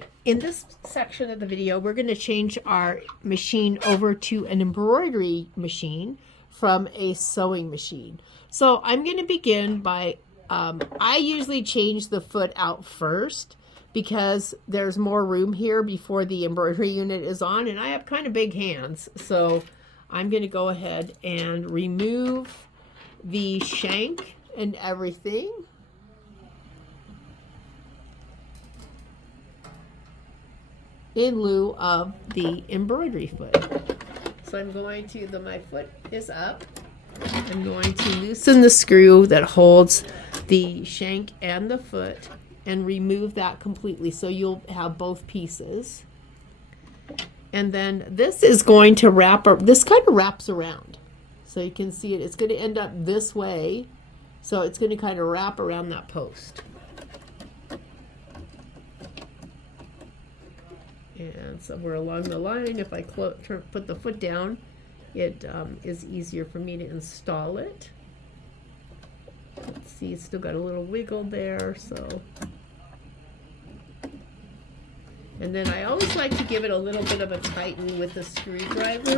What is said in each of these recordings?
right, in this section of the video, we're going to change our machine over to an embroidery machine from a sewing machine. So I'm going to begin by, I usually change the foot out first because there's more room here before the embroidery unit is on, and I have kind of big hands. So I'm going to go ahead and remove the shank and everything. In lieu of the embroidery foot. So I'm going to, my foot is up. I'm going to loosen the screw that holds the shank and the foot and remove that completely so you'll have both pieces. And then this is going to wrap, this kind of wraps around. So you can see it, it's going to end up this way. So it's going to kind of wrap around that post. And somewhere along the line, if I put the foot down, it is easier for me to install it. Let's see, it's still got a little wiggle there, so. And then I always like to give it a little bit of a tighten with the screwdriver.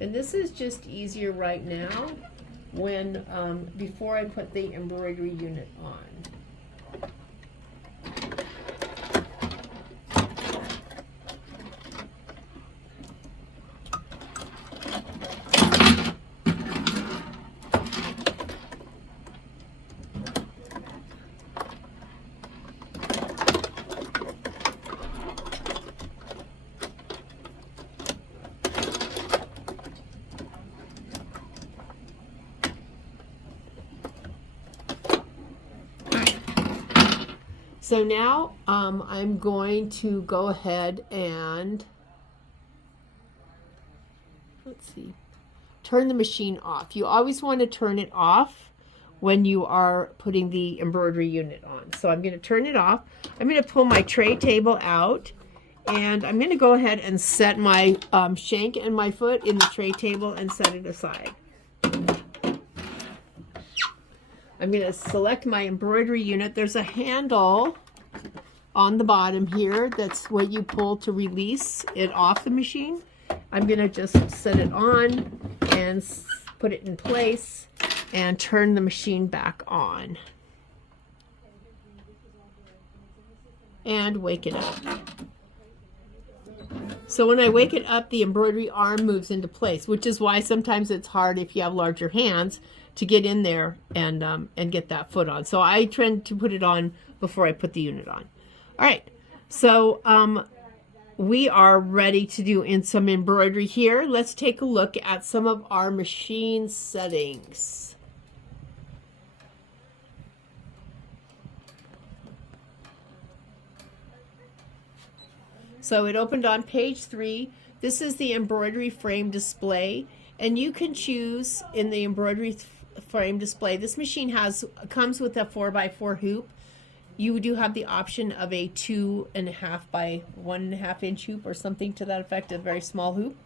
And this is just easier right now when, before I put the embroidery unit on. So now I'm going to go ahead and, let's see, turn the machine off. You always want to turn it off when you are putting the embroidery unit on. So I'm going to turn it off. I'm going to pull my tray table out, and I'm going to go ahead and set my shank and my foot in the tray table and set it aside. I'm going to select my embroidery unit. There's a handle on the bottom here. That's what you pull to release it off the machine. I'm going to just set it on and put it in place and turn the machine back on. And wake it up. So when I wake it up, the embroidery arm moves into place, which is why sometimes it's hard if you have larger hands to get in there and get that foot on. So I tend to put it on before I put the unit on. All right, so we are ready to do in some embroidery here. Let's take a look at some of our machine settings. So it opened on page 3. This is the embroidery frame display, and you can choose in the embroidery frame display. This machine comes with a 4x4 hoop. You do have the option of a 2.5 by 1.5 inch hoop or something to that effect, a very small hoop.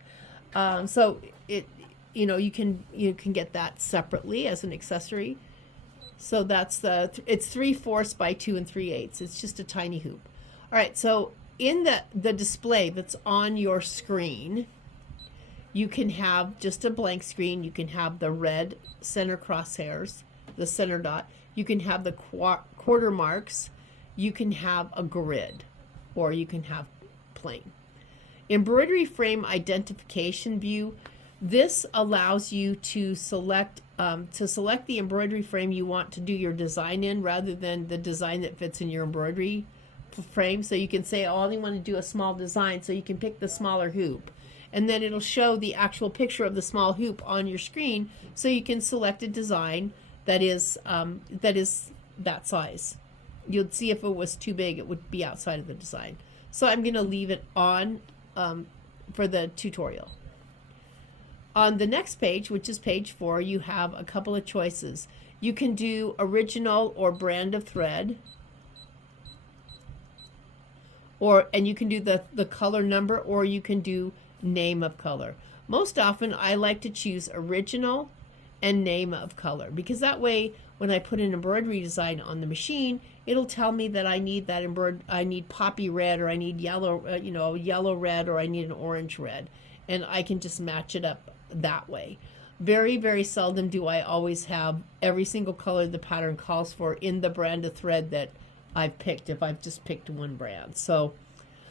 So it, you can get that separately as an accessory. So that's it's 3/4 by 2 3/8. It's just a tiny hoop. All right, so in the display that's on your screen, you can have just a blank screen. You can have the red center crosshairs, the center dot. You can have the quarter marks. You can have a grid, or you can have plain. Embroidery frame identification view. This allows you to select the embroidery frame you want to do your design in, rather than the design that fits in your embroidery frame. So you can say, oh, I only want to do a small design, so you can pick the smaller hoop, and then it'll show the actual picture of the small hoop on your screen, so you can select a design that is that size. You'll see if it was too big, it would be outside of the design. So I'm going to leave it on for the tutorial. On the next page, which is page 4, you have a couple of choices. You can do original or brand of thread, and you can do the color number, or you can do name of color. Most often I like to choose original and name of color, because that way when I put an embroidery design on the machine, it'll tell me that I need that I need poppy red, or I need yellow, yellow red, or I need an orange red, and I can just match it up that way. Very, very seldom do I always have every single color the pattern calls for in the brand of thread that I've picked, if I've just picked one brand. So,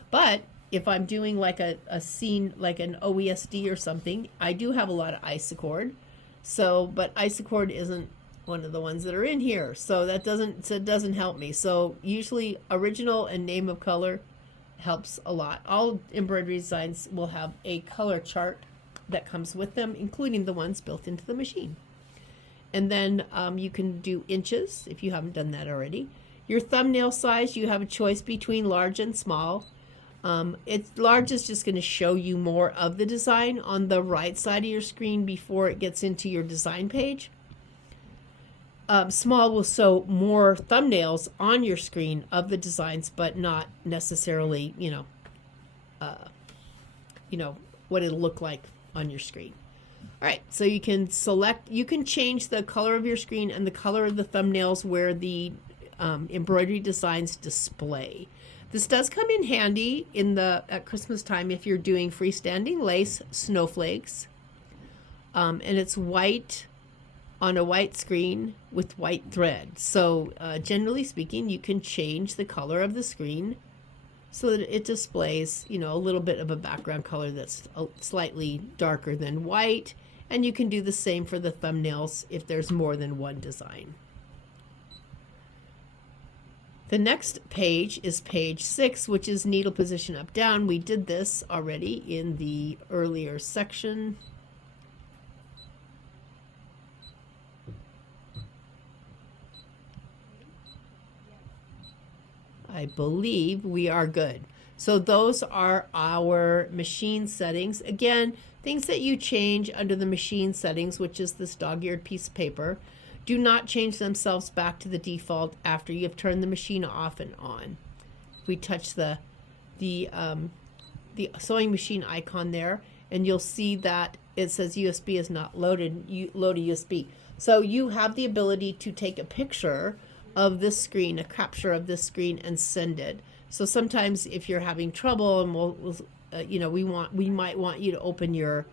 but if I'm doing like a scene, like an OESD or something, I do have a lot of Isacord. So, but Isacord isn't one of the ones that are in here, so that doesn't help me. So usually original and name of color helps a lot. All embroidery designs will have a color chart that comes with them, including the ones built into the machine. And then you can do inches if you haven't done that already. Your thumbnail size, you have a choice between large and small. Large is just going to show you more of the design on the right side of your screen before it gets into your design page. Small will show more thumbnails on your screen of the designs, but not necessarily, what it'll look like on your screen. All right, so you can change the color of your screen and the color of the thumbnails where the embroidery designs display. This does come in handy at Christmas time if you're doing freestanding lace snowflakes, and it's white on a white screen with white thread. So generally speaking, you can change the color of the screen so that it displays, a little bit of a background color that's slightly darker than white. And you can do the same for the thumbnails if there's more than one design. The next page is page 6, which is needle position up down. We did this already in the earlier section. I believe we are good. So those are our machine settings. Again, things that you change under the machine settings, which is this dog-eared piece of paper, do not change themselves back to the default after you've turned the machine off and on. If we touch the sewing machine icon there, and you'll see that it says USB is not loaded, load a USB. So you have the ability to take a picture of this screen, a capture of this screen, and send it. So sometimes if you're having trouble, and we might want you to open your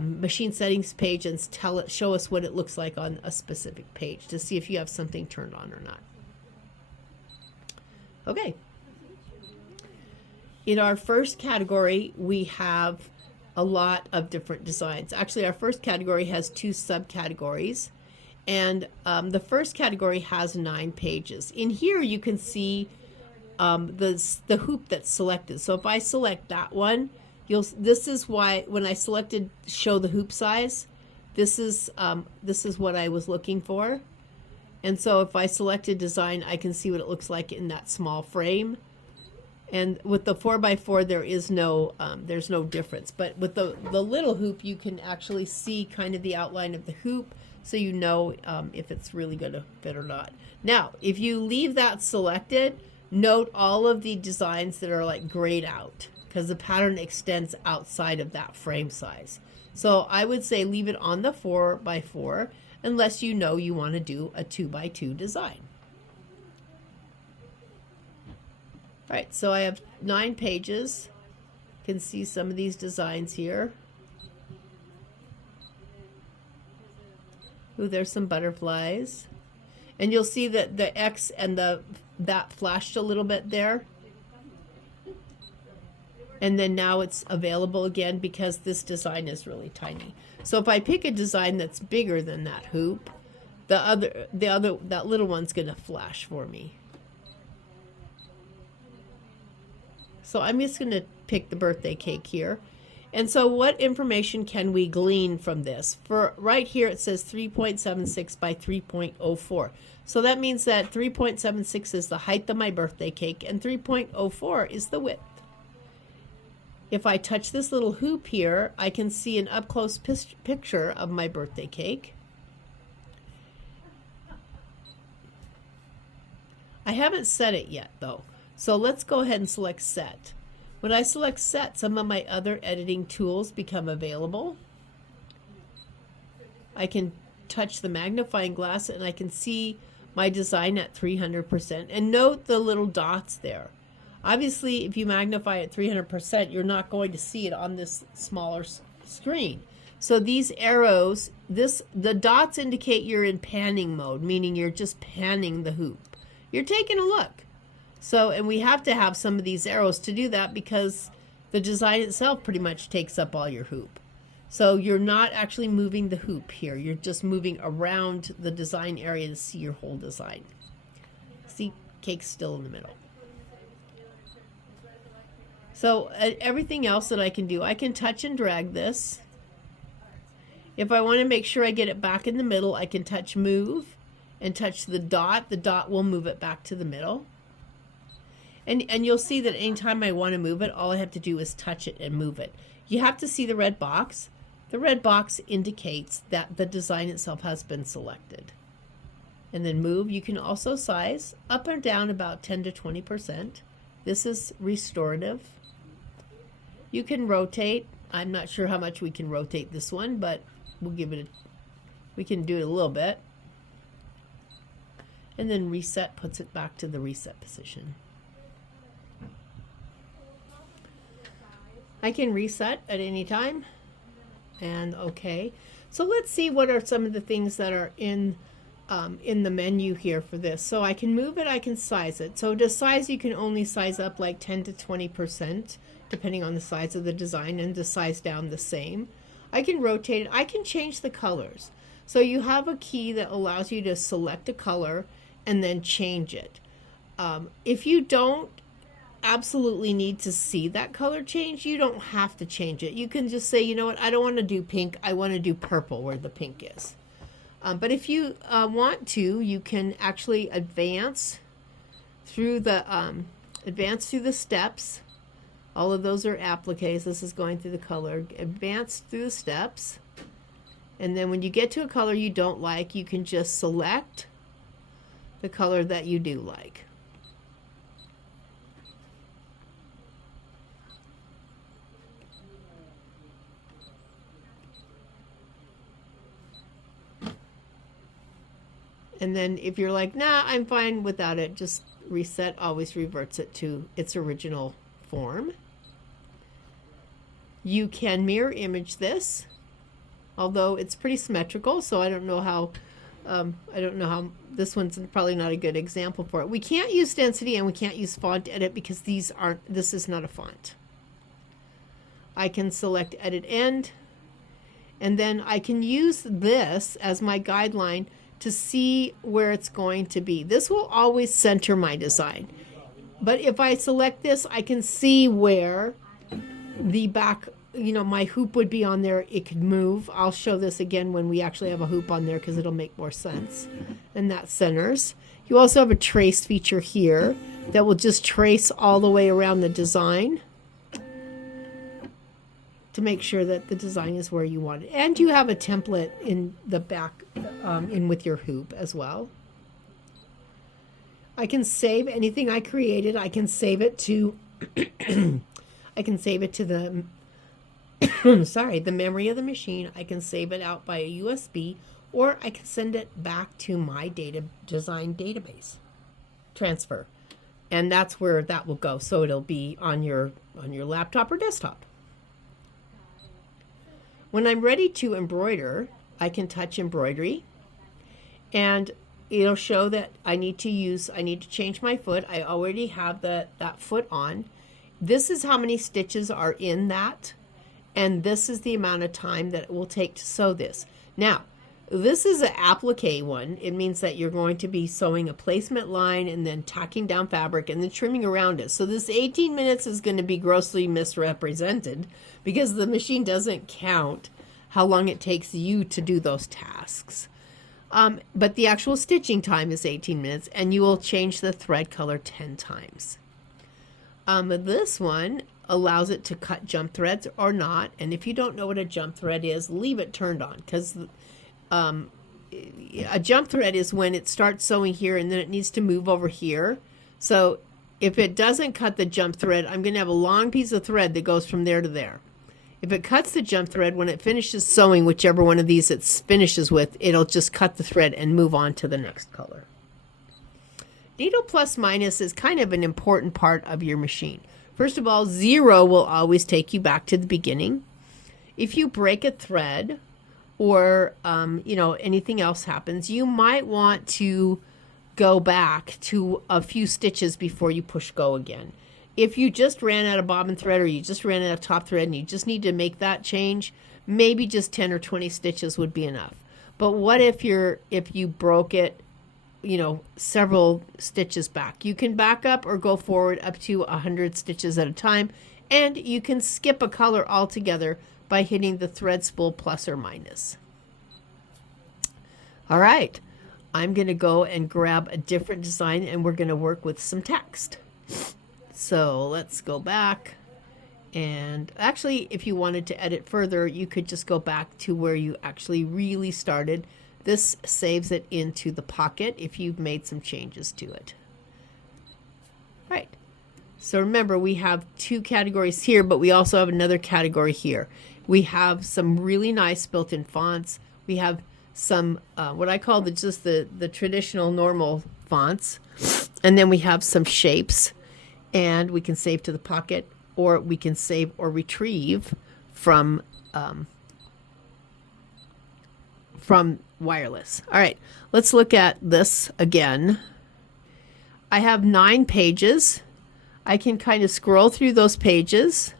machine settings page and show us what it looks like on a specific page to see if you have something turned on or not. Okay. In our first category, we have a lot of different designs. Actually, our first category has 2 subcategories. And the first category has 9 pages. In here, you can see the hoop that's selected. So if I select that one, this is why when I selected show the hoop size, this is what I was looking for. And so if I selected design, I can see what it looks like in that small frame. And with the 4x4, there's no difference. But with the little hoop, you can actually see kind of the outline of the hoop, so you know if it's really going to fit or not. Now, if you leave that selected, note all of the designs that are like grayed out, because the pattern extends outside of that frame size. So I would say leave it on the 4x4 unless you know you want to do a 2x2 design. All right, so I have 9 pages. You can see some of these designs here. Ooh, there's some butterflies. And you'll see that the X and that flashed a little bit there. And then now it's available again because this design is really tiny. So if I pick a design that's bigger than that hoop, that little one's going to flash for me. So I'm just going to pick the birthday cake here. And so what information can we glean from this? For right here, it says 3.76 by 3.04. So that means that 3.76 is the height of my birthday cake and 3.04 is the width. If I touch this little hoop here, I can see an up-close picture of my birthday cake. I haven't set it yet, though. So let's go ahead and select Set. When I select Set, some of my other editing tools become available. I can touch the magnifying glass and I can see my design at 300%. And note the little dots there. Obviously, if you magnify at 300%, you're not going to see it on this smaller screen. So these arrows, the dots indicate you're in panning mode, meaning you're just panning the hoop. You're taking a look. So, and we have to have some of these arrows to do that because the design itself pretty much takes up all your hoop. So you're not actually moving the hoop here. You're just moving around the design area to see your whole design. See, cake's still in the middle. So everything else that I can do, I can touch and drag this. If I want to make sure I get it back in the middle, I can touch move and touch the dot. The dot will move it back to the middle. And you'll see that anytime I want to move it, all I have to do is touch it and move it. You have to see the red box. The red box indicates that the design itself has been selected. And then move, you can also size up or down about 10 to 20%. This is restorative. You can rotate. I'm not sure how much we can rotate this one, but we'll give it we can do it a little bit. And then reset puts it back to the reset position. I can reset at any time. And okay. So let's see what are some of the things that are in the menu here for this. So I can move it, I can size it. So to size, you can only size up like 10 to 20%, depending on the size of the design, and to size down the same. I can rotate it, I can change the colors. So you have a key that allows you to select a color and then change it. If you don't absolutely need to see that color change, you don't have to change it. You can just say, you know what, I don't want to do pink, I want to do purple where the pink is. But if you want to, you can actually advance through the steps. All of those are appliques. This is going through the color. Advance through the steps. And then when you get to a color you don't like, you can just select the color that you do like. And then if you're like, nah, I'm fine without it, just reset always reverts it to its original form. You can mirror image this, although it's pretty symmetrical, so I don't know how this one's probably not a good example for it. We can't use density and we can't use font edit because this is not a font. I can select edit end, and then I can use this as my guideline to see where it's going to be. This will always center my design. But if I select this, I can see where the back, my hoop would be on there. It could move. I'll show this again when we actually have a hoop on there because it'll make more sense. And that centers. You also have a trace feature here that will just trace all the way around the design to make sure that the design is where you want it. And you have a template in the back in with your hoop as well. I can save anything I created. I can save it to I can save it to the the memory of the machine. I can save it out by a USB, or I can send it back to my design database. Transfer. And that's where that will go. So it'll be on your laptop or desktop. When I'm ready to embroider, I can touch embroidery, and it'll show that I need to change my foot. I already have that foot on. This is how many stitches are in that, and this is the amount of time that it will take to sew this. Now, this is an applique one. It means that you're going to be sewing a placement line and then tacking down fabric and then trimming around it. So this 18 minutes is going to be grossly misrepresented because the machine doesn't count how long it takes you to do those tasks. But the actual stitching time is 18 minutes, and you will change the thread color 10 times. This one allows it to cut jump threads or not, and if you don't know what a jump thread is, leave it turned on, because a jump thread is when it starts sewing here and then it needs to move over here. So if it doesn't cut the jump thread, I'm going to have a long piece of thread that goes from there to there. If it cuts the jump thread, when it finishes sewing whichever one of these it finishes with, it'll just cut the thread and move on to the next color. Needle plus minus is kind of an important part of your machine. First of all, 0 will always take you back to the beginning. If you break a thread or anything else happens, you might want to go back to a few stitches before you push go again. If you just ran out of bobbin thread or you just ran out of top thread and you just need to make that change, maybe just 10 or 20 stitches would be enough. But what if you broke it, several stitches back? You can back up or go forward up to 100 stitches at a time, and you can skip a color altogether by hitting the thread spool plus or minus. All right, I'm going to go and grab a different design and we're going to work with some text. So let's go back, and actually if you wanted to edit further, you could just go back to where you actually really started. This saves it into the pocket if you've made some changes to it. Right. So remember, we have 2 categories here, but we also have another category here. We have some really nice built-in fonts. We have some what I call just the traditional normal fonts, and then we have some shapes, and we can save to the pocket, or we can save or retrieve from wireless. All right, let's look at this again. I have 9 pages. I can kind of scroll through those pages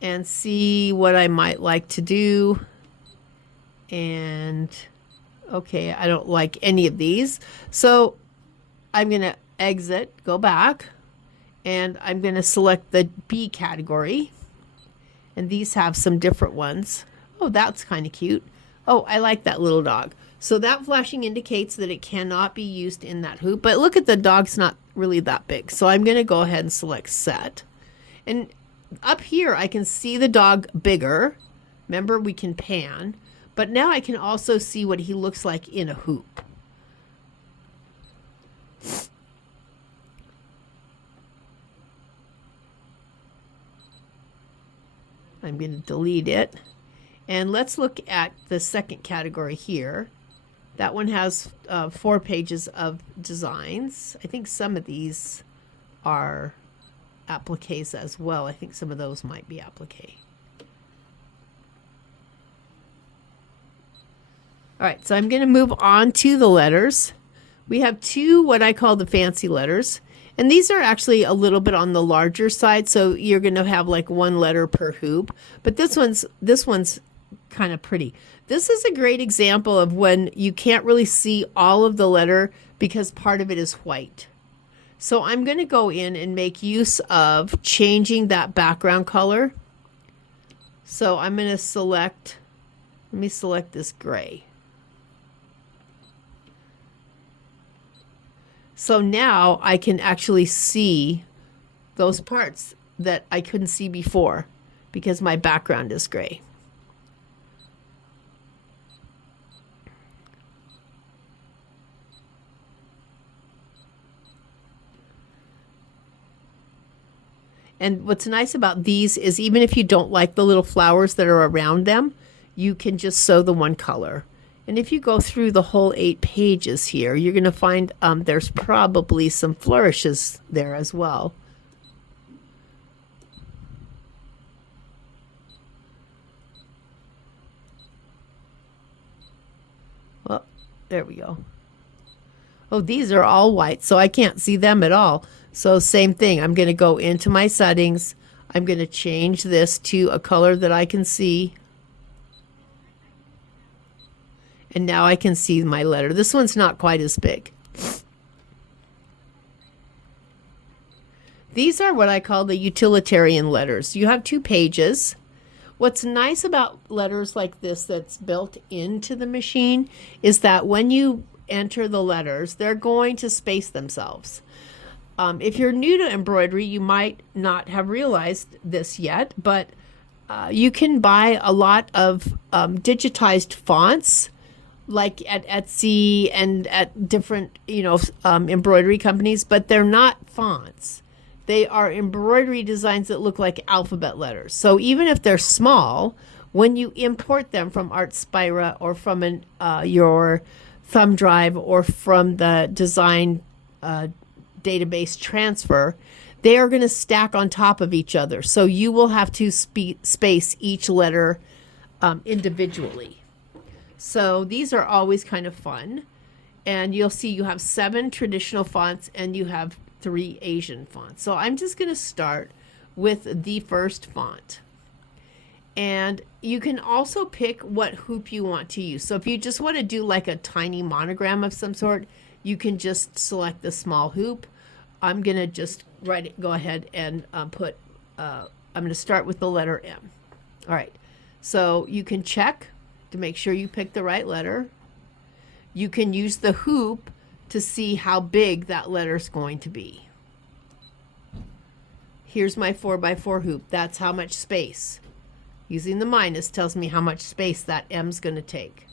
and see what I might like to do. And okay, I don't like any of these. So I'm going to exit, go back, and I'm going to select the B category. And these have some different ones. Oh, that's kind of cute. Oh, I like that little dog. So that flashing indicates that it cannot be used in that hoop. But look at the dog's not really that big. So I'm going to go ahead and select set. And up here, I can see the dog bigger. Remember, we can pan. But now I can also see what he looks like in a hoop. I'm going to delete it. And let's look at the second category here. That one has 4 pages of designs. I think some of these are appliques as well. I think some of those might be applique. All right, so I'm going to move on to the letters. We have 2 what I call the fancy letters. And these are actually a little bit on the larger side, so you're going to have like 1 letter per hoop. But this one's kind of pretty. This is a great example of when you can't really see all of the letter because part of it is white. So I'm going to go in and make use of changing that background color. So I'm going to select, let me select this gray. So now I can actually see those parts that I couldn't see before because my background is gray. And what's nice about these is even if you don't like the little flowers that are around them, you can just sew the one color. And if you go through the whole 8 pages here, you're going to find there's probably some flourishes there as well. Well, there we go. Oh, these are all white, so I can't see them at all. So same thing. I'm going to go into my settings. I'm going to change this to a color that I can see. And now I can see my letter. This one's not quite as big. These are what I call the utilitarian letters. You have 2 pages. What's nice about letters like this that's built into the machine is that when you enter the letters, they're going to space themselves. If you're new to embroidery, you might not have realized this yet, but you can buy a lot of digitized fonts like at Etsy and at different, embroidery companies, but they're not fonts. They are embroidery designs that look like alphabet letters. So even if they're small, when you import them from Artspira or from your thumb drive or from the design database transfer, they are going to stack on top of each other. So you will have to space each letter individually. So these are always kind of fun. And you'll see you have 7 traditional fonts and you have 3 Asian fonts. So I'm just going to start with the first font. And you can also pick what hoop you want to use. So if you just want to do like a tiny monogram of some sort, you can just select the small hoop. I'm going to just go ahead and I'm going to start with the letter M. All right. So you can check to make sure you pick the right letter. You can use the hoop to see how big that letter is going to be. Here's my 4x4 hoop. That's how much space. Using the minus tells me how much space that M's going to take.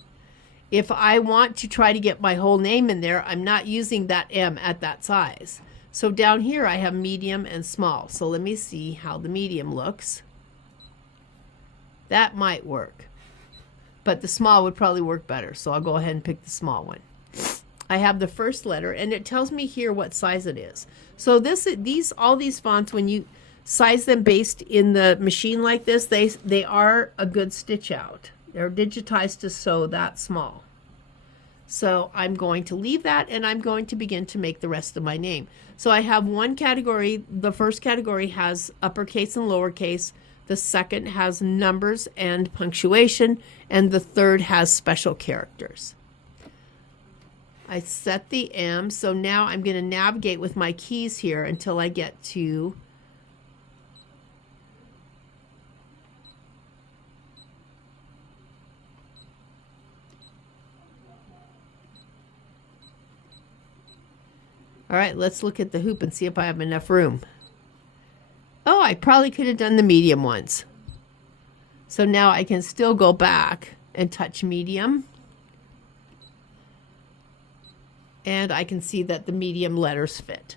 If I want to try to get my whole name in there, I'm not using that M at that size. So down here I have medium and small. So let me see how the medium looks. That might work. But the small would probably work better. So I'll go ahead and pick the small one. I have the first letter and it tells me here what size it is. So all these fonts, when you size them based in the machine like this, they are a good stitch out. They're digitized to sew that small. So I'm going to leave that and I'm going to begin to make the rest of my name. So I have one category. The first category has uppercase and lowercase. The second has numbers and punctuation. And the third has special characters. I set the M. So now I'm going to navigate with my keys here until I get to all right, let's look at the hoop and see if I have enough room. Oh, I probably could have done the medium ones. So now I can still go back and touch medium. And I can see that the medium letters fit.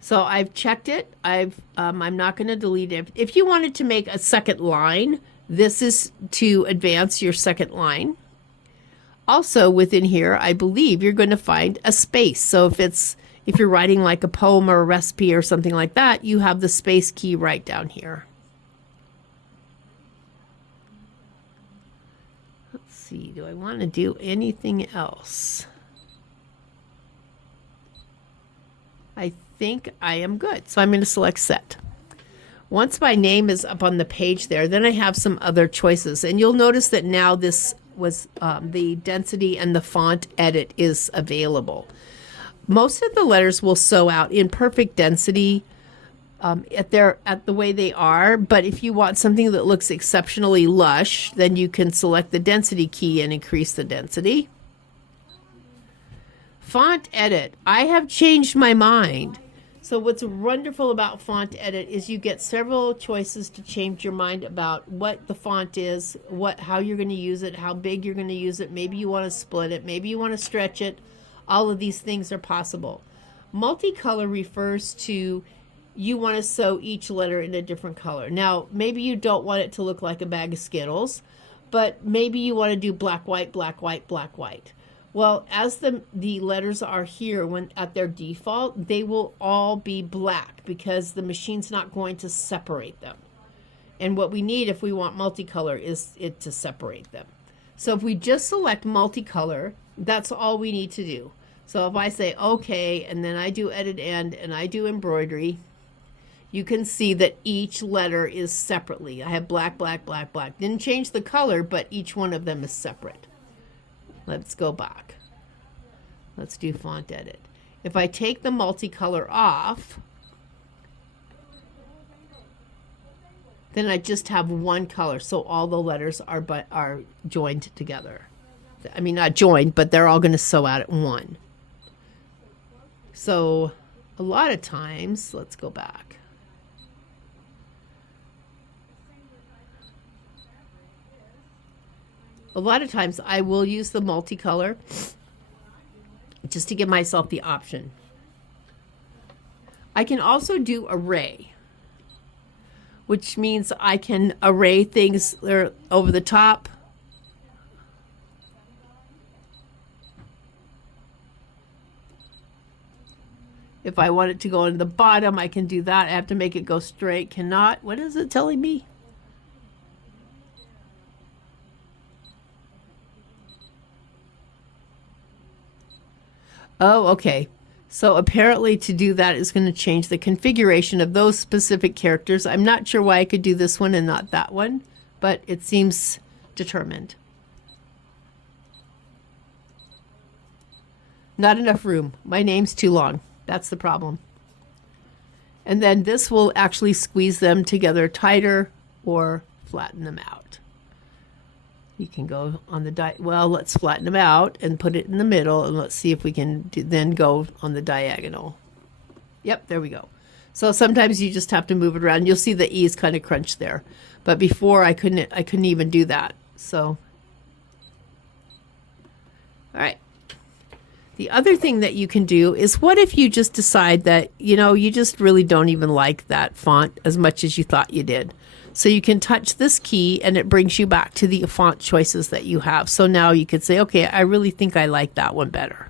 So I've checked it. I'm not going to delete it. If you wanted to make a second line, this is to advance your second line. Also within here, I believe you're going to find a space. So if you're writing like a poem or a recipe or something like that, you have the space key right down here. Let's see, do I want to do anything else? I think I am good. So I'm going to select set. Once my name is up on the page there, then I have some other choices. And you'll notice that now this was the density and the font edit is available. Most of the letters will sew out in perfect density at the way they are, but if you want something that looks exceptionally lush, then you can select the density key and increase the density. Font edit. I have changed my mind. So what's wonderful about font edit is you get several choices to change your mind about what the font is, how you're going to use it, how big you're going to use it. Maybe you want to split it. Maybe you want to stretch it. All of these things are possible. Multicolor refers to you want to sew each letter in a different color. Now, maybe you don't want it to look like a bag of Skittles, but maybe you want to do black, white, black, white, black, white. Well, as the letters are here when at their default, they will all be black because the machine's not going to separate them. And what we need if we want multicolor is it to separate them. So if we just select multicolor, that's all we need to do. So if I say okay, and then I do edit end and I do embroidery, you can see that each letter is separately. I have black, black, black, black. Didn't change the color, but each one of them is separate. Let's go back. Let's do font edit. If I take the multicolor off, then I just have one color. So all the letters are joined together. I mean, not joined, but they're all going to sew out at one. So a lot of times, let's go back. A lot of times I will use the multicolor just to give myself the option. I can also do array, which means I can array things over the top. If I want it to go in the bottom, I can do that. I have to make it go straight. Cannot. What is it telling me? Oh, okay. So apparently to do that is going to change the configuration of those specific characters. I'm not sure why I could do this one and not that one, but it seems determined. Not enough room. My name's too long. That's the problem. And then this will actually squeeze them together tighter or flatten them out. You can go on the well, let's flatten them out and put it in the middle, and let's see if we can then go on the diagonal. Yep, there we go. So sometimes you just have to move it around. You'll see the E's kind of crunch there, but before I couldn't even do that. So, all right. The other thing that you can do is, what if you just decide that, you know, you just really don't even like that font as much as you thought you did. So you can touch this key and it brings you back to the font choices that you have. So now you could say, okay, I really think I like that one better.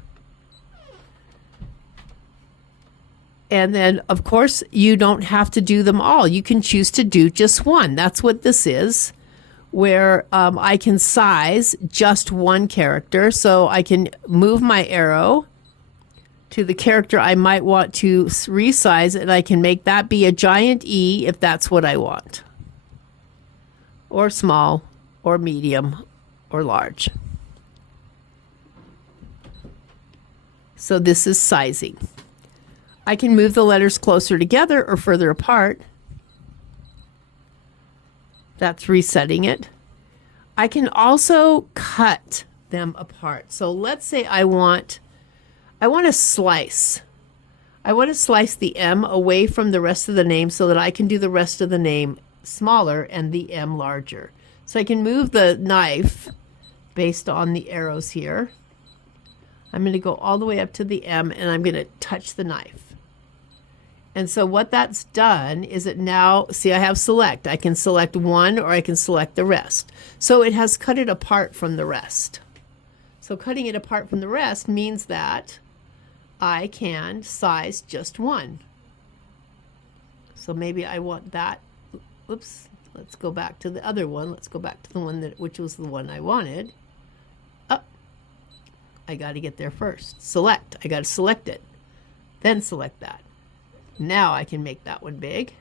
And then, of course, you don't have to do them all. You can choose to do just one. That's what this is, where I can size just one character. So I can move my arrow to the character I might want to resize, and I can make that be a giant E if that's what I want, or small, or medium, or large. So this is sizing. I can move the letters closer together or further apart. That's resetting it. I can also cut them apart. So let's say I want to slice. I want to slice the M away from the rest of the name so that I can do the rest of the name smaller and the M larger. So I can move the knife based on the arrows here. I'm going to go all the way up to the M, and I'm going to touch the knife. And so what that's done is it now, see, I have select. I can select one or I can select the rest. So it has cut it apart from the rest. So cutting it apart from the rest means that I can size just one. So maybe I want that. Oops, let's go back to the other one. Let's go back to the one which was the one I wanted. Oh, I got to get there first. Select. I got to select it. Then select that. Now I can make that one big.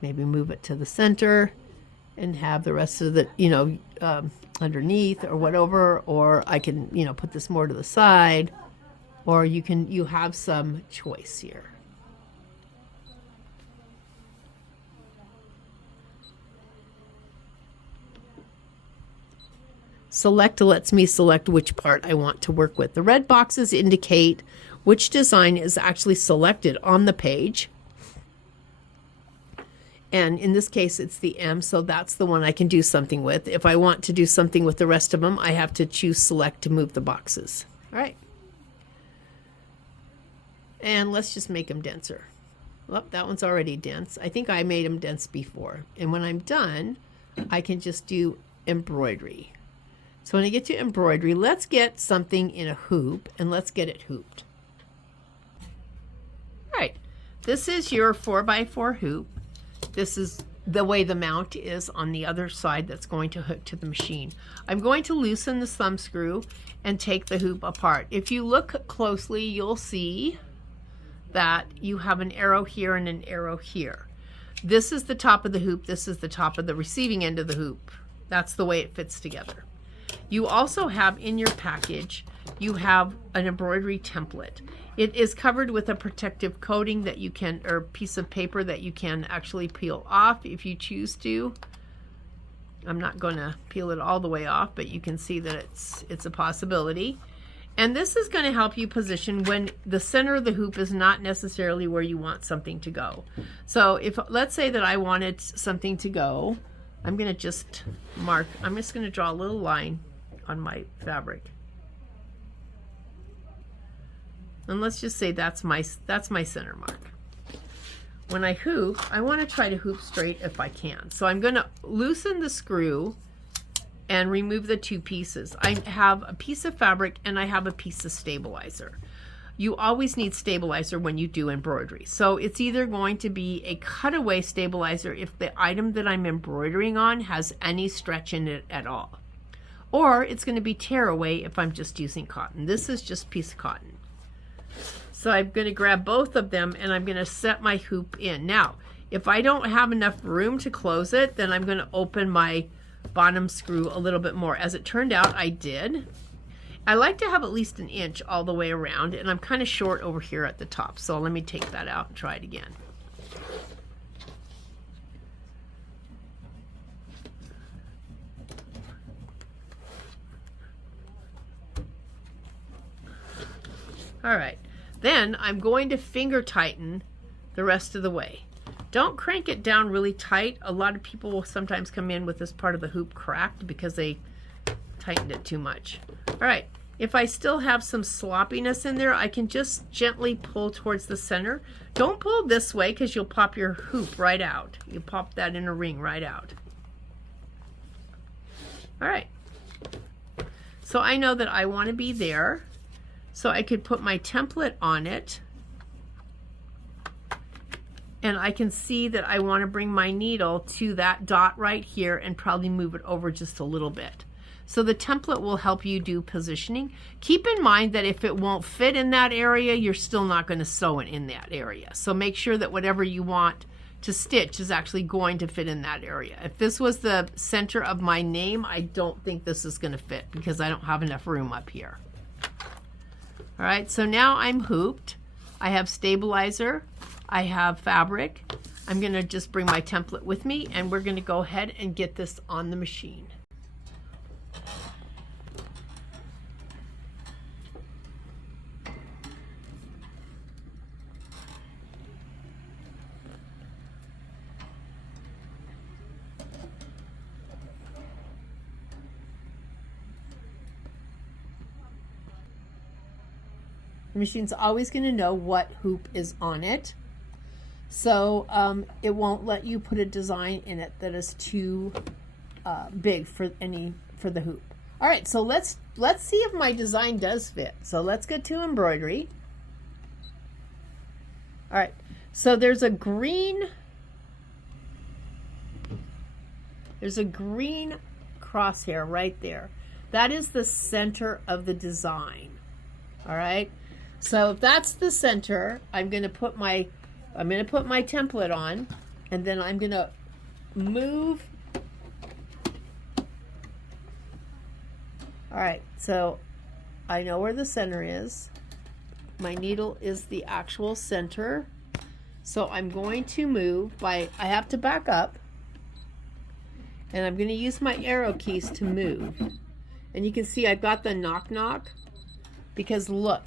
Maybe move it to the center and have the rest of the, underneath or whatever. Or I can, put this more to the side. Or you have some choice here. Select lets me select which part I want to work with. The red boxes indicate which design is actually selected on the page. And in this case, it's the M, so that's the one I can do something with. If I want to do something with the rest of them, I have to choose select to move the boxes. All right. And let's just make them denser. Well, that one's already dense. I think I made them dense before. And when I'm done, I can just do embroidery. So when I get to embroidery, let's get something in a hoop, and let's get it hooped. All right, this is your 4x4 hoop. This is the way the mount is on the other side that's going to hook to the machine. I'm going to loosen the thumb screw and take the hoop apart. If you look closely, you'll see that you have an arrow here and an arrow here. This is the top of the hoop. This is the top of the receiving end of the hoop. That's the way it fits together. You also have in your package, you have an embroidery template. It is covered with a protective coating that you can, or piece of paper that you can actually peel off if you choose to. I'm not going to peel it all the way off, but you can see that it's a possibility. And this is going to help you position when the center of the hoop is not necessarily where you want something to go. So if, let's say that I wanted something to go, I'm going to just mark, I'm just going to draw a little line on my fabric. And let's just say that's my center mark. When I hoop, I want to try to hoop straight if I can. So I'm going to loosen the screw and remove the two pieces. I have a piece of fabric and I have a piece of stabilizer. You always need stabilizer when you do embroidery. So it's either going to be a cutaway stabilizer if the item that I'm embroidering on has any stretch in it at all. Or it's going to be tear away if I'm just using cotton. This is just a piece of cotton. So I'm going to grab both of them and I'm going to set my hoop in. Now, if I don't have enough room to close it, then I'm going to open my bottom screw a little bit more. As it turned out, I did. I like to have at least an inch all the way around, and I'm kind of short over here at the top. So let me take that out and try it again. All right. Then I'm going to finger tighten the rest of the way. Don't crank it down really tight. A lot of people will sometimes come in with this part of the hoop cracked because they tightened it too much. All right, if I still have some sloppiness in there, I can just gently pull towards the center. Don't pull this way because you'll pop your hoop right out. You pop that inner ring right out. All right, so I know that I want to be there. So I could put my template on it, and I can see that I want to bring my needle to that dot right here and probably move it over just a little bit. So the template will help you do positioning. Keep in mind that if it won't fit in that area, you're still not going to sew it in that area. So make sure that whatever you want to stitch is actually going to fit in that area. If this was the center of my name, I don't think this is going to fit because I don't have enough room up here. All right, so now I'm hooped. I have stabilizer, I have fabric. I'm going to just bring my template with me and we're going to go ahead and get this on the machine. The machine's always going to know what hoop is on it. So it won't let you put a design in it that is too big for the hoop. All right, so let's see if my design does fit. So let's get to embroidery. All right, so there's a green crosshair right there. That is the center of the design. All right. So if that's the center, I'm going to put my template on, and then I'm going to move. All right, so I know where the center is. My needle is the actual center. So I'm going to move I have to back up, and I'm going to use my arrow keys to move. And you can see I've got the knock knock because look,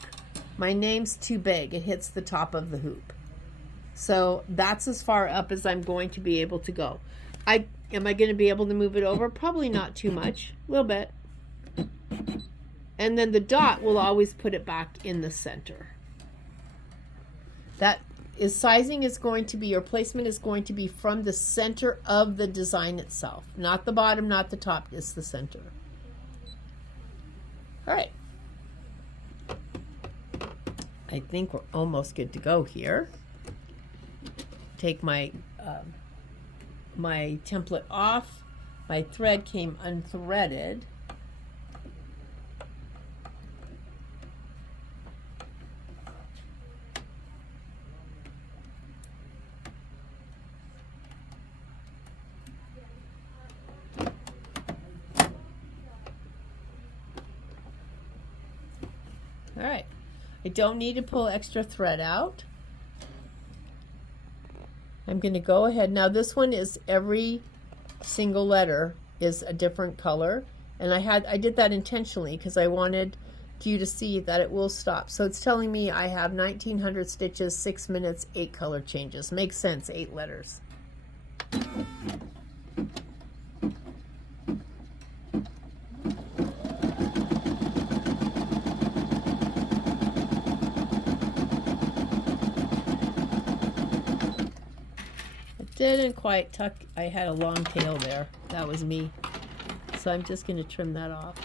my name's too big. It hits the top of the hoop. So that's as far up as I'm going to be able to go. Am I going to be able to move it over? Probably not too much, a little bit. And then the dot will always put it back in the center. Sizing is going to be, your placement is going to be from the center of the design itself. Not the bottom, not the top, it's the center. All right. I think we're almost good to go here. Take my my template off. My thread came unthreaded. All right. I don't need to pull extra thread out. I'm going to go ahead. Now this one is every single letter is a different color, and I did that intentionally because I wanted you to see that it will stop. So it's telling me I have 1900 stitches, 6 minutes, 8 color changes. Makes sense, 8 letters. didn't quite tuck. I had a long tail there. That was me. So I'm just going to trim that off.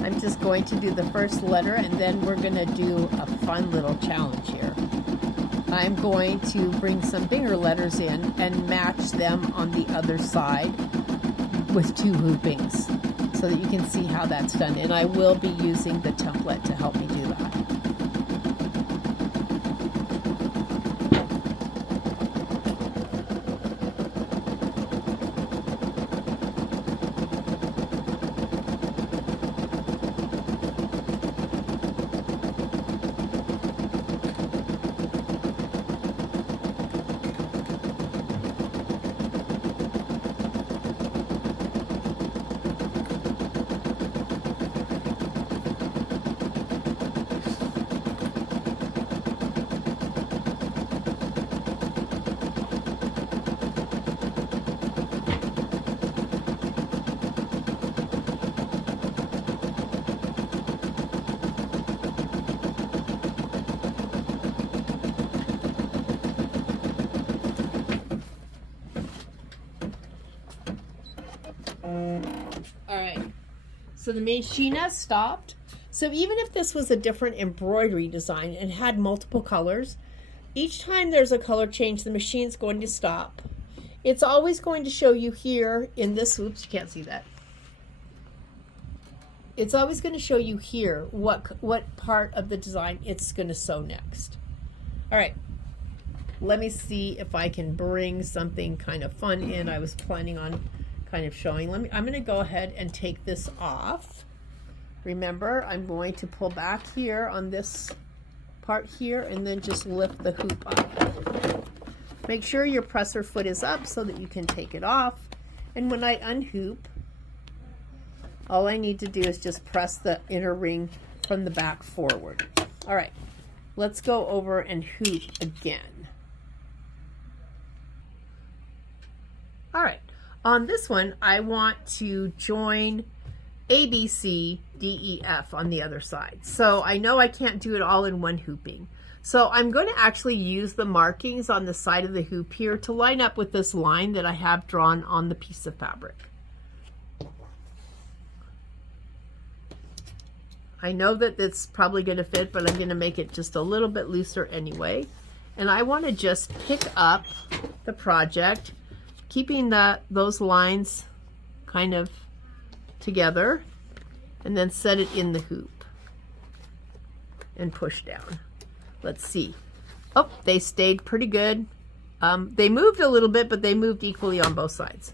I'm just going to do the first letter, and then we're going to do a fun little challenge here. I'm going to bring some bigger letters in and match them on the other side with 2 hoopings so that you can see how that's done. And I will be using the template to help me do that. So the machine has stopped. So even if this was a different embroidery design and had multiple colors, each time there's a color change, the machine's going to stop. It's always going to show you here in this, oops, you can't see that. It's always going to show you here what part of the design it's going to sew next. All right, let me see if I can bring something kind of fun in. I was planning on kind of showing. I'm going to go ahead and take this off. Remember, I'm going to pull back here on this part here and then just lift the hoop up. Make sure your presser foot is up so that you can take it off. And when I unhoop, all I need to do is just press the inner ring from the back forward. All right, let's go over and hoop again. All right. On this one, I want to join A, B, C, D, E, F on the other side. So I know I can't do it all in one hooping. So I'm going to actually use the markings on the side of the hoop here to line up with this line that I have drawn on the piece of fabric. I know that it's probably going to fit, but I'm going to make it just a little bit looser anyway. And I want to just pick up the project, keeping those lines kind of together, and then set it in the hoop and push down. Let's see. Oh, they stayed pretty good. They moved a little bit, but they moved equally on both sides.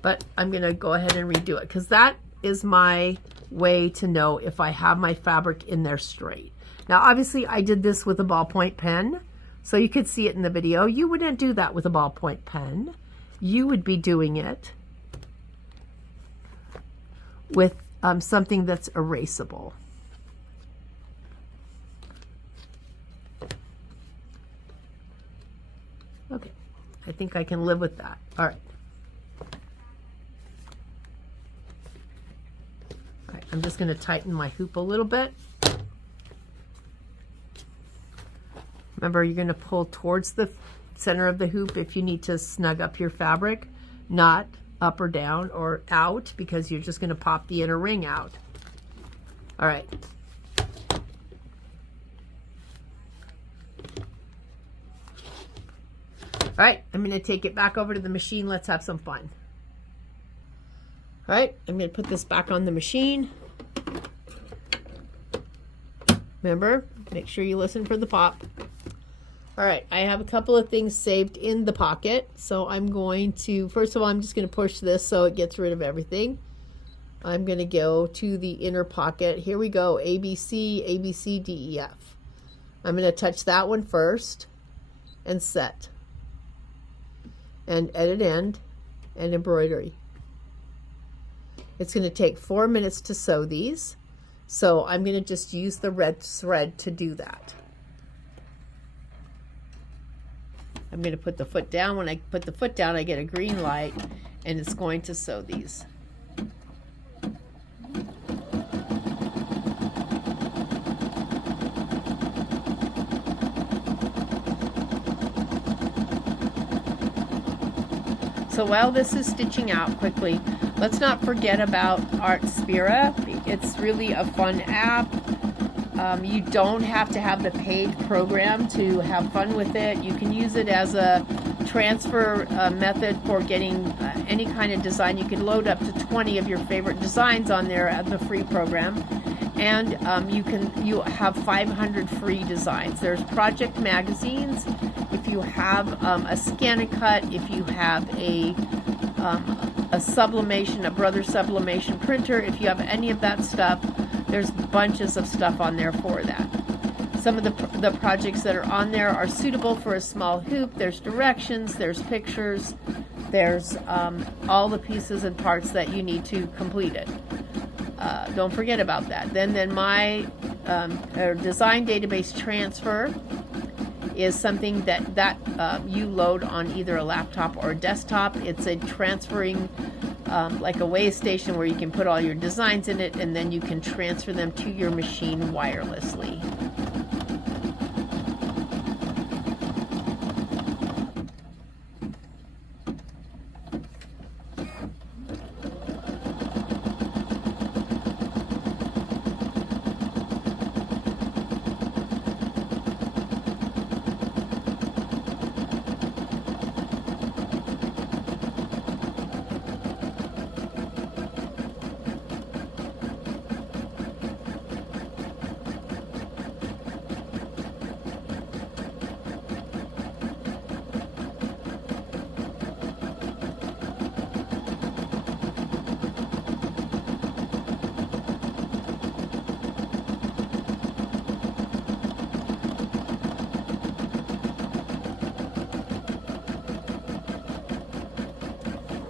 But I'm going to go ahead and redo it because that is my way to know if I have my fabric in there straight. Now, obviously, I did this with a ballpoint pen, so you could see it in the video. You wouldn't do that with a ballpoint pen. You would be doing it with something that's erasable. Okay, I think I can live with that. All right. All right, I'm just going to tighten my hoop a little bit. Remember, you're going to pull towards the center of the hoop if you need to snug up your fabric, not up or down or out, because you're just going to pop the inner ring out. All right. All right, I'm going to take it back over to the machine. Let's have some fun. All right, I'm going to put this back on the machine. Remember, make sure you listen for the pop. All right, I have a couple of things saved in the pocket. So I'm going to, first of all, I'm just going to push this so it gets rid of everything. I'm going to go to the inner pocket. Here we go, A, B, C, A, B, C, D, E, F. I'm going to touch that one first and set. And edit end and embroidery. It's going to take 4 minutes to sew these. So I'm going to just use the red thread to do that. I'm going to put the foot down. When I put the foot down, I get a green light, and it's going to sew these. So while this is stitching out quickly, let's not forget about Artspira. It's really a fun app. You don't have to have the paid program to have fun with it. You can use it as a transfer method for getting any kind of design. You can load up to 20 of your favorite designs on there at the free program. And you have 500 free designs. There's project magazines. If you have a scan and cut, if you have a sublimation, a Brother sublimation printer, if you have any of that stuff, there's bunches of stuff on there for that. Some of the projects that are on there are suitable for a small hoop. There's directions, there's pictures, there's all the pieces and parts that you need to complete it. Don't forget about that. Then my design database transfer is something that you load on either a laptop or a desktop. It's a transferring, like a way station where you can put all your designs in it, and then you can transfer them to your machine wirelessly.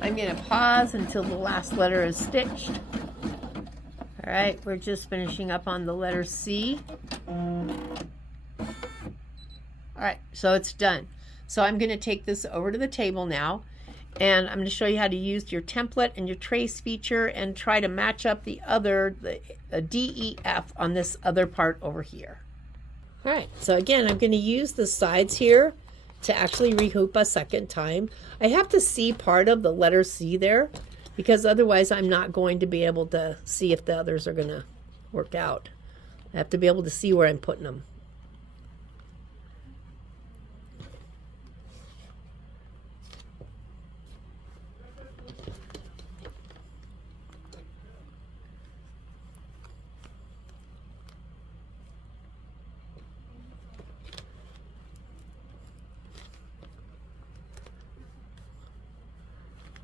I'm going to pause until the last letter is stitched. All right, we're just finishing up on the letter C. All right, so it's done. So I'm going to take this over to the table now, and I'm going to show you how to use your template and your trace feature and try to match up the D, E, F on this other part over here. All right, so again, I'm going to use the sides here to actually rehoop a second time. I have to see part of the letter C there, because otherwise I'm not going to be able to see if the others are going to work out. I have to be able to see where I'm putting them.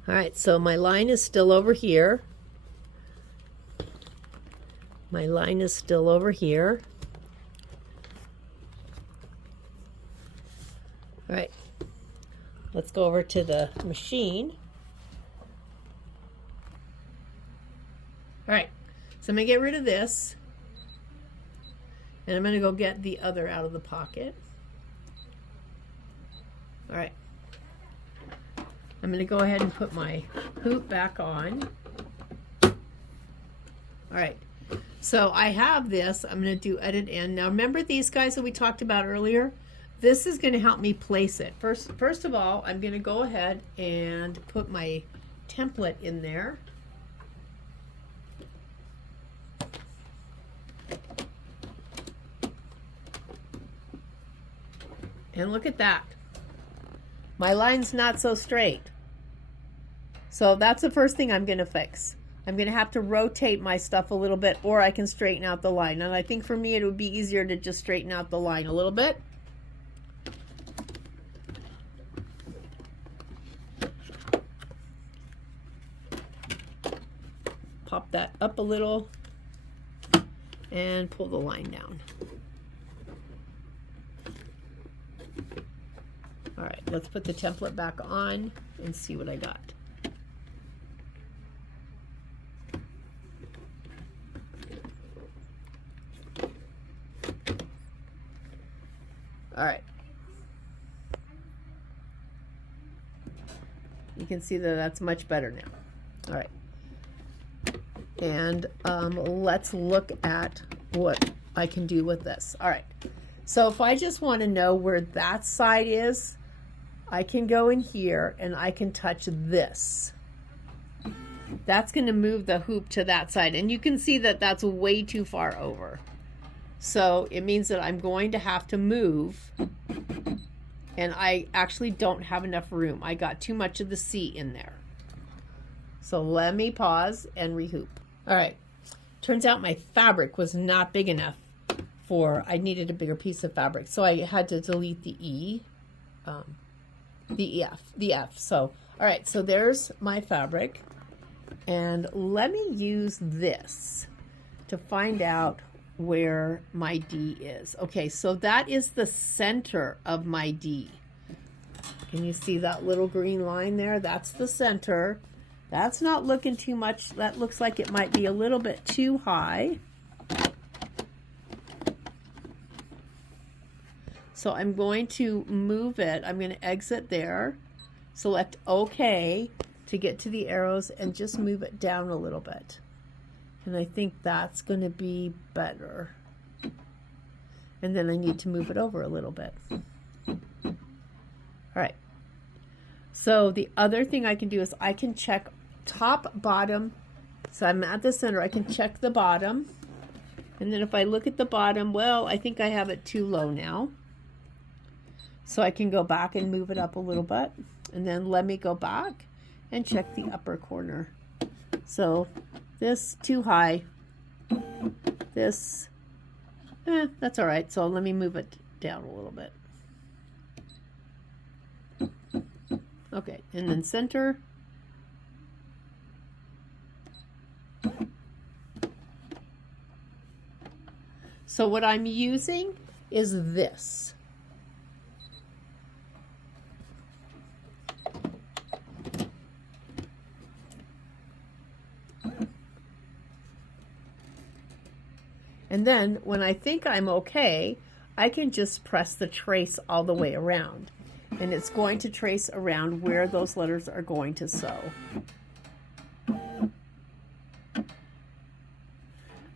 All right, so my line is still over here. My line is still over here. All right, let's go over to the machine. All right, so I'm gonna get rid of this, and I'm gonna go get the other out of the pocket. All right. I'm going to go ahead and put my hoop back on. All right, so I have this. I'm going to do edit in. Now remember these guys that we talked about earlier? This is going to help me place it. First of all, I'm going to go ahead and put my template in there. And look at that. My line's not so straight. So that's the first thing I'm going to fix. I'm going to have to rotate my stuff a little bit, or I can straighten out the line. And I think for me it would be easier to just straighten out the line a little bit. Pop that up a little and pull the line down. All right, let's put the template back on and see what I got. All right. You can see that that's much better now. All right. And let's look at what I can do with this. All right. So if I just want to know where that side is, I can go in here and I can touch this. That's going to move the hoop to that side. And you can see that that's way too far over. So it means that I'm going to have to move. And I actually don't have enough room. I got too much of the seat in there. So let me pause and rehoop. All right. Turns out my fabric was not big enough for, I needed a bigger piece of fabric. So I had to delete the F. So, all right. So there's my fabric. And let me use this to find out where my D is. Okay, so that is the center of my D. Can you see that little green line there? That's the center. That's not looking too much. That looks like it might be a little bit too high. So I'm going to move it. I'm going to exit there, select OK to get to the arrows, and just move it down a little bit. And I think that's going to be better. And then I need to move it over a little bit. All right. So the other thing I can do is I can check top, bottom. So I'm at the center. I can check the bottom. And then if I look at the bottom, well, I think I have it too low now. So I can go back and move it up a little bit. And then let me go back and check the upper corner. So this too high. This, that's all right. So let me move it down a little bit. Okay, and then center. So what I'm using is this. And then when I think I'm okay, I can just press the trace all the way around. And it's going to trace around where those letters are going to sew.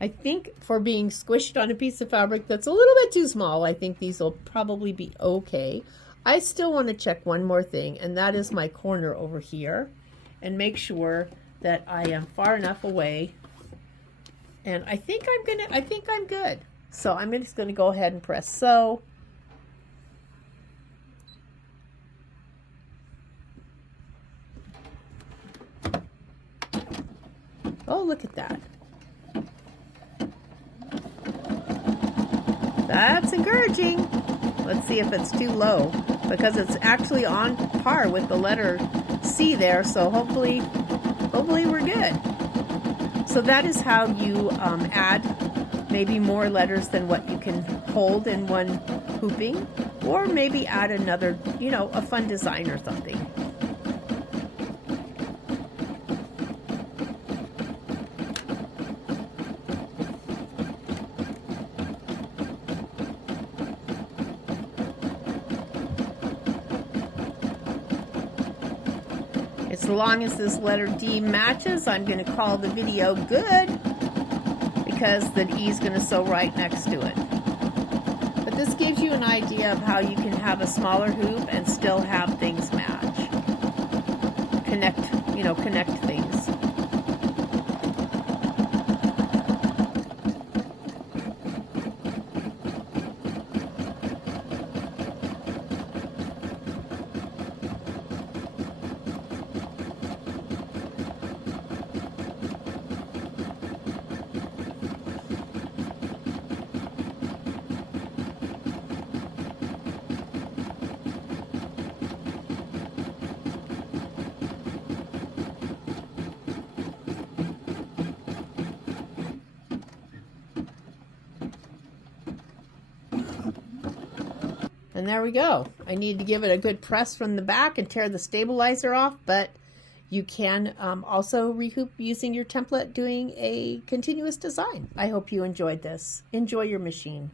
I think for being squished on a piece of fabric that's a little bit too small, I think these will probably be okay. I still want to check one more thing, and that is my corner over here, and make sure that I am far enough away. And I think I'm good. So I'm just going to go ahead and press sew. Oh, look at that. That's encouraging. Let's see if it's too low, because it's actually on par with the letter C there. So hopefully we're good. So that is how you add maybe more letters than what you can hold in one hooping, or maybe add another, you know, a fun design or something. As long as this letter D matches, I'm going to call the video good, because the E is going to sew right next to it. But this gives you an idea of how you can have a smaller hoop and still have things match. Connect things. And there we go. I need to give it a good press from the back and tear the stabilizer off, but you can also rehoop using your template doing a continuous design. I hope you enjoyed this. Enjoy your machine.